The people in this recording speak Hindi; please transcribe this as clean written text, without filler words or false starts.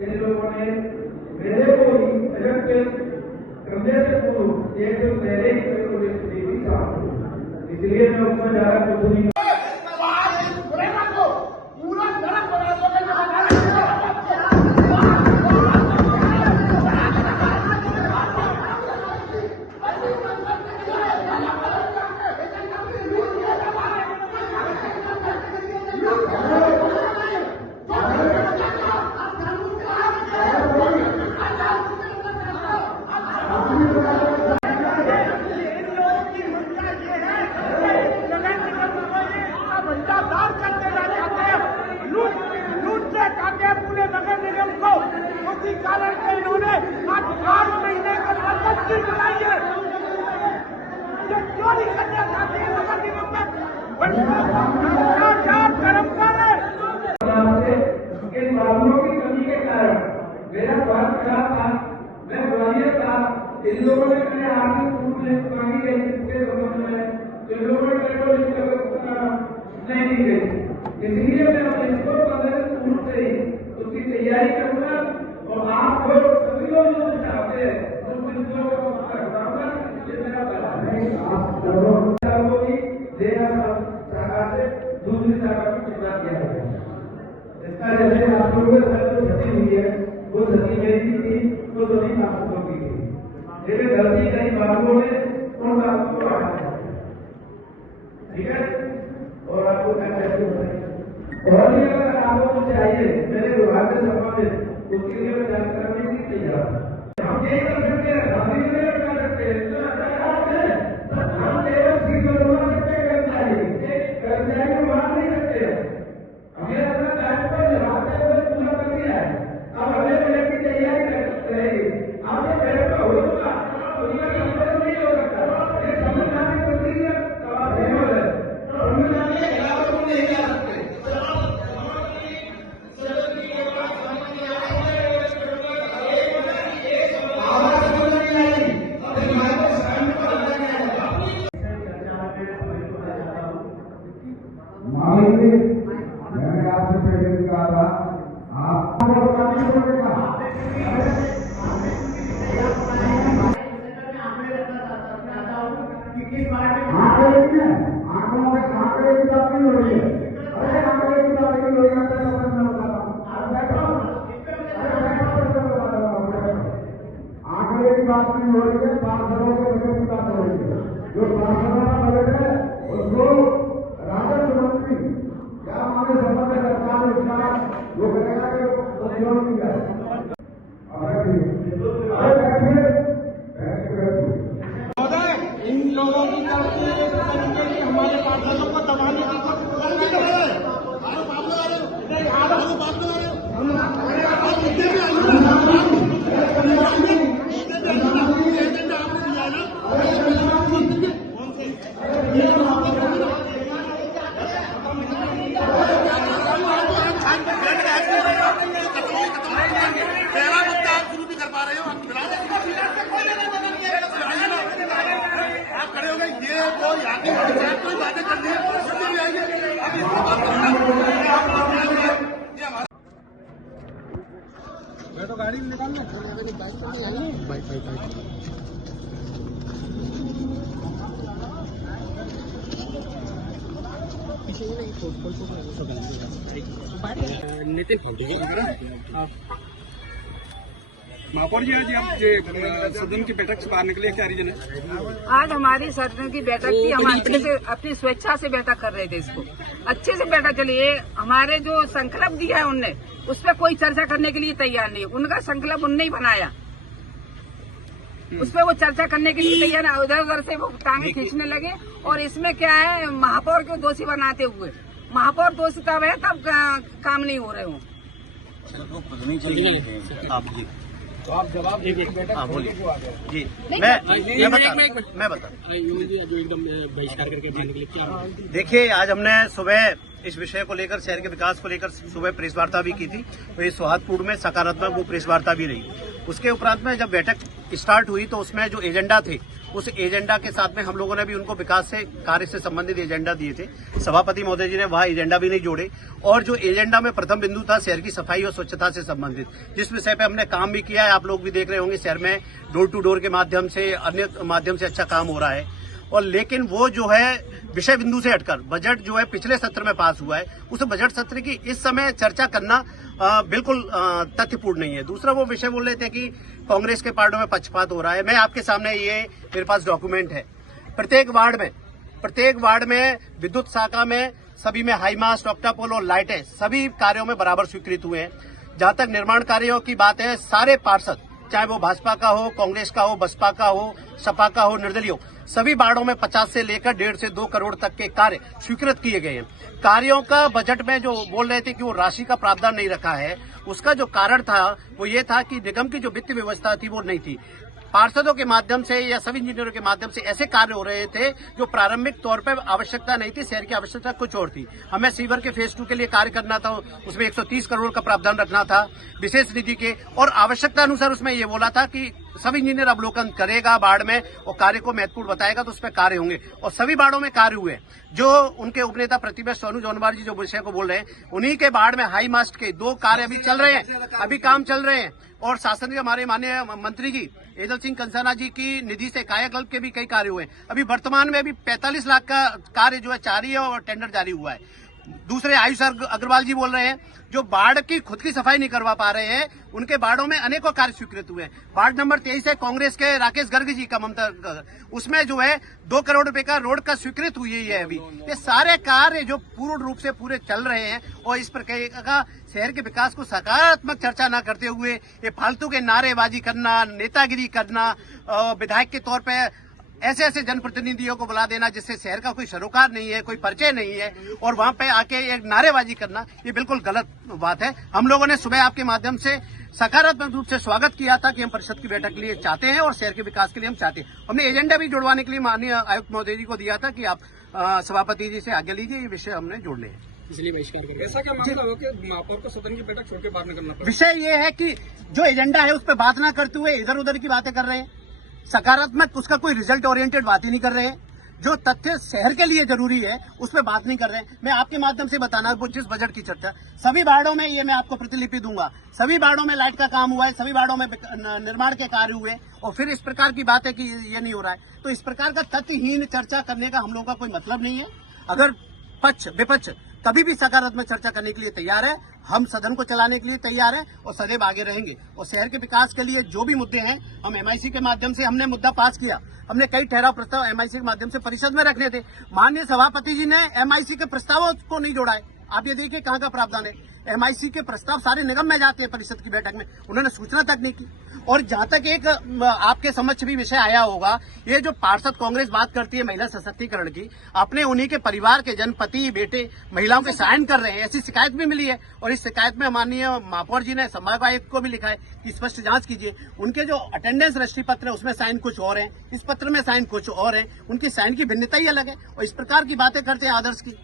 इन लोगों ने मेरे को ही के कंधे से पूर्व एक तो मेरे ही इसलिए मैं उसमें ज्यादा कुछ नहीं कारण से इन्होंने आज 8 महीने का संपत्ति बनाई है। ये क्यों नहीं करना चाहते हैं नगर निगम में भ्रष्टाचार कर्मकार है। इन कानूनों की कमी के कारण मेरा स्वास्थ्य खराब था, मैं ग्वालियर था। इन लोगों ने मैंने आर्थिक रूप से मांगी गई उसके संबंध में इन लोगों ने मेरे को नहीं दी गई, इसलिए मैं अपने इसको 15 पूर्व से ही उसकी तैयारी करूंगा और आप लोग सभी लोग जो चाहते हैं उन बिंदुओं को करवाऊंगा। ये मेरा पहला है। आप लोगों की देना शाखा से दूसरी शाखा में कितना किया है इसका जैसे आप लोगों के साथ जो क्षति हुई है वो क्षति मेरी थी तो सभी आप लोगों की थी। लेकिन गलती कई बाबुओं ने उन बाबुओं को हटाया, ठीक है। और आपको क्या कहते हैं और भी अगर आपको कुछ चाहिए मेरे विभाग से संबंधित उसके लिए मैं जानकारी करने की तैयार। हम यही कर सकते हैं, हम भी नहीं कर सकते हम केवल सीट बनवा सकते हैं कर्मचारी को मार नहीं सकते। हमें अपना टाइम पर जवाबते हुए पूरा कर दिया है। अब हमें मिलने की तैयारी रहेगी। आपने पहले का होगा उसका कंट्रोल नहीं हो सकता। ये संविधान की प्रक्रिया है, संविधान के खिलाफ हम नहीं जा सकते। मैंने आपसे पहले भी कहा था आप आंकड़े की बात नहीं हो रही है, पार्षदों के बजट की बात हो रही है। जो पार्षदों का बजट है उसको राजस्व मंत्री क्या हमारे संबंध सरकार उसका वो करेगा कि उपयोग किया है। इन लोगों की तरफ से हमारे पार्षदों को दबाने की कोशिश कर रहे हैं। आप खड़े हो गए ये वो यहाँ कोई बातें करनी है मैं तो गाड़ी में निकालना बाइक पीछे नितिन महापौर जी, आज आप जो सदन की बैठक से बाहर निकले, क्या रीजन है? आज हमारी सदन की बैठक थी। हम अच्छे से अपनी स्वेच्छा से बैठक कर रहे थे। इसको अच्छे से बैठक चली। ये हमारे जो संकल्प दिया है उनने, उस पर कोई चर्चा करने के लिए तैयार नहीं है। उनका संकल्प उनने ही बनाया, उस पर वो चर्चा करने के लिए तैयार है। उधर उधर से वो टांगे खींचने लगे। और इसमें क्या है, महापौर को दोषी बनाते हुए, महापौर दोषी तब है तब काम नहीं हो रहे हो। तो आप जवाब दीजिए। बोलिए जी। मैं बता जो एकदम बहिष्कार करके जाने के लिए क्या? देखिए, आज हमने सुबह इस विषय को लेकर, शहर के विकास को लेकर सुबह प्रेस वार्ता भी की थी। तो ये सोहागपुर में सकारात्मक वो प्रेस वार्ता भी रही। उसके उपरांत में जब बैठक स्टार्ट हुई तो उसमें जो एजेंडा थे, उस एजेंडा के साथ में हम लोगों ने भी उनको विकास से कार्य से संबंधित एजेंडा दिए थे। सभापति महोदय जी ने वहाँ एजेंडा भी नहीं जोड़े। और जो एजेंडा में प्रथम बिंदु था शहर की सफाई और स्वच्छता से संबंधित, जिस विषय पे हमने काम भी किया है। आप लोग भी देख रहे होंगे शहर में डोर टू डोर के माध्यम से, अन्य माध्यम से अच्छा काम हो रहा है। और लेकिन वो जो है विषय बिंदु से हटकर बजट जो है पिछले सत्र में पास हुआ है, उस बजट सत्र की इस समय चर्चा करना बिल्कुल तथ्यपूर्ण नहीं है। दूसरा वो विषय बोल रहे थे कि कांग्रेस के पार्टियों में पक्षपात हो रहा है। मैं आपके सामने ये मेरे पास डॉक्यूमेंट है। प्रत्येक वार्ड में विद्युत शाखा में सभी में हाई मास्ट, ऑक्टापोल और लाइटें सभी कार्यों में बराबर स्वीकृत हुए हैं। जहां तक निर्माण कार्यों की बात है, सारे पार्षद, चाहे वो भाजपा का हो, कांग्रेस का हो, बसपा का हो, सपा का हो, निर्दलीय हो, सभी वार्डों में 50 से लेकर 1.5 से 2 करोड़ तक के कार्य स्वीकृत किए गए हैं। कार्यों का बजट में जो बोल रहे थे कि वो राशि का प्रावधान नहीं रखा है, उसका जो कारण था वो ये था कि निगम की जो वित्तीय व्यवस्था थी वो नहीं थी। पार्षदों के माध्यम से या सब इंजीनियरों के माध्यम से ऐसे कार्य हो रहे थे जो प्रारंभिक तौर पर आवश्यकता नहीं थी। शहर की आवश्यकता कुछ और थी। हमें सीवर के फेज 2 के लिए कार्य करना था, उसमें 130 करोड़ का प्रावधान रखना था विशेष निधि के। और आवश्यकता अनुसार उसमें ये बोला था कि सब इंजीनियर अवलोकन करेगा वार्ड में और कार्य को महत्वपूर्ण बताएगा तो उस पर कार्य होंगे। और सभी वार्डों में कार्य हुए। जो उनके उपनेता प्रतिपक्ष सोनू जोनवार जी जो विषय को बोल रहे हैं, उन्हीं के वार्ड में हाई मास्ट के 2 कार्य अभी चल रहे हैं, अभी काम चल रहे हैं। और शासन के हमारे माननीय मंत्री जी एजल सिंह कंसाना जी की निधि से कायाकल्प के भी कई कार्य हुए। अभी वर्तमान में अभी 45 लाख का कार्य जो है जारी है और टेंडर जारी हुआ है। दूसरे आयुष अग्रवाल जी बोल रहे हैं जो वार्ड की खुद की सफाई नहीं करवा पा रहे हैं, उनके वार्डों में अनेकों कार्य स्वीकृत हुए हैं। वार्ड नंबर 23 है कांग्रेस के राकेश गर्ग जी का, ममता, उसमें जो है 2 करोड़ रुपए का रोड का स्वीकृत हुई है। अभी ये सारे कार्य जो पूर्ण रूप से पूरे चल रहे हैं। और इस प्रकार का शहर के विकास को सकारात्मक चर्चा न करते हुए ये फालतू के नारेबाजी करना, नेतागिरी करना, विधायक के तौर पर ऐसे ऐसे जनप्रतिनिधियों को बुला देना जिससे शहर का कोई सरोकार नहीं है, कोई परिचय नहीं है, और वहां पे आके एक नारेबाजी करना, ये बिल्कुल गलत बात है। हम लोगों ने सुबह आपके माध्यम से सकारात्मक रूप से स्वागत किया था कि हम परिषद की बैठक के लिए चाहते हैं और शहर के विकास के लिए हम चाहते हैं। हमने एजेंडा भी जुड़वाने के लिए माननीय आयुक्त महोदय जी को दिया था कि आप सभापति जी से आगे लीजिए, ये विषय हमने जोड़ने हैं। इसलिए बहिष्कार करें। ऐसा क्या मामला हो कि महापौर को सदन की बैठक छोड़ के बाहर निकलना पड़ा? विषय ये है कि जो एजेंडा है उस पर बात ना करते हुए इधर उधर की बातें कर रहे हैं। सकारात्मक उसका कोई रिजल्ट ओरिएंटेड बात ही नहीं कर रहे हैं। जो तथ्य शहर के लिए जरूरी है उस पर बात नहीं कर रहे हैं। मैं आपके माध्यम से बताना, जिस बजट की चर्चा सभी वार्डों में, ये मैं आपको प्रतिलिपि दूंगा, सभी वार्डों में लाइट का काम हुआ है, सभी वार्डों में निर्माण के कार्य हुए। और फिर इस प्रकार की बात है कि ये नहीं हो रहा है, तो इस प्रकार का तथ्यहीन चर्चा करने का हम लोगों का कोई मतलब नहीं है। अगर पक्ष विपक्ष कभी भी सकारात्मक चर्चा करने के लिए तैयार है, हम सदन को चलाने के लिए तैयार है और सदैव आगे रहेंगे। और शहर के विकास के लिए जो भी मुद्दे हैं, हम एमआईसी के माध्यम से हमने मुद्दा पास किया। हमने कई ठहराव प्रस्ताव एमआईसी के माध्यम से परिषद में रखने थे। माननीय सभापति जी ने एमआईसी के प्रस्तावों को नहीं जोड़ा है। आप ये देखिए कहाँ का प्रावधान है। एमआईसी के प्रस्ताव सारे निगम में जाते हैं परिषद की बैठक में, उन्होंने सूचना तक नहीं की। और जहां तक एक आपके समक्ष भी विषय आया होगा, ये जो पार्षद कांग्रेस बात करती है महिला सशक्तिकरण की, अपने उन्हीं के परिवार के जनपति बेटे महिलाओं के साइन कर रहे हैं, ऐसी शिकायत भी मिली है। और इस शिकायत में माननीय महापौर जी ने संभाग आयुक्त को भी लिखा है कि स्पष्ट जांच कीजिए। उनके जो अटेंडेंस रजिस्ट्री पत्र है उसमें साइन कुछ और है, इस पत्र में साइन कुछ और है, उनकी साइन की भिन्नता ही अलग है। और इस प्रकार की बातें करते हैं आदर्श की।